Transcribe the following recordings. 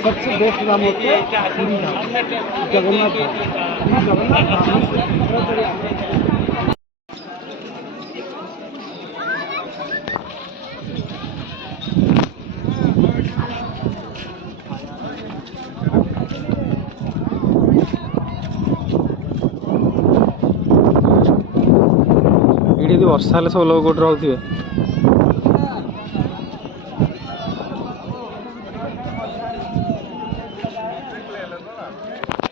सबसे बेस्ट नाम होता है जगन्नाथ ये वर्षा हेल्ले सब लोग कौट रोथे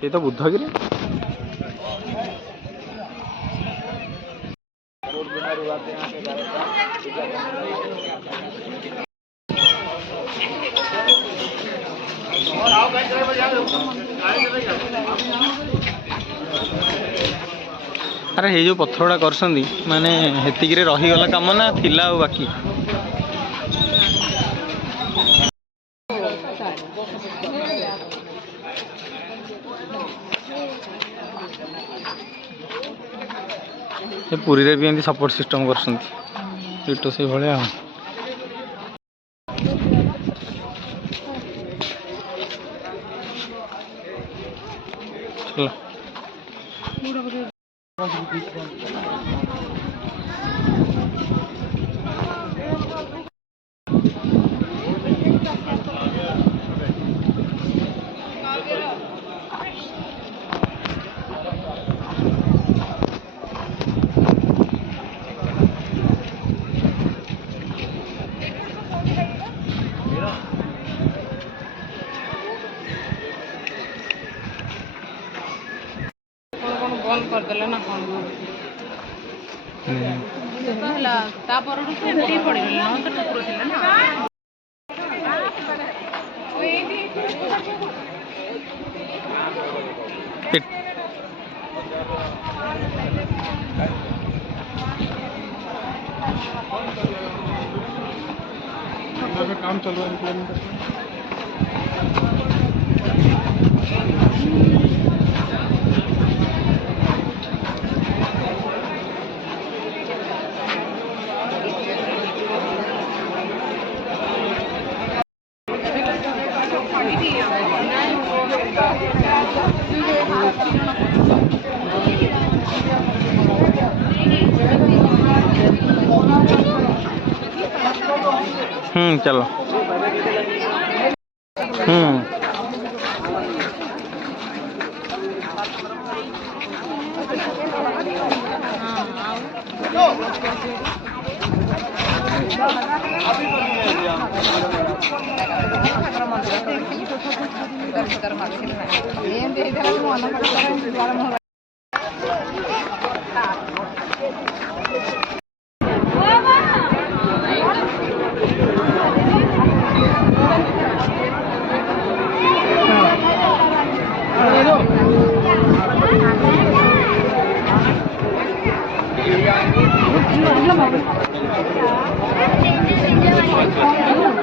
ये तो बुद्धगिरी अरे ये जो पत्थरटा कर माने हेतिक रहीगला कम ना थिला बाकी पुरी रे भी एमती सपोर्ट सिस्टम कर से भाया चलो बंद कर देले ना कौन कहला ता परडू सेंटी पड़ी ना तो ठाकुर थिले ना काम चल रहा है चलो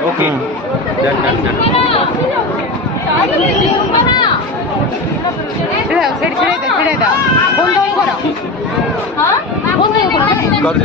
ओके कर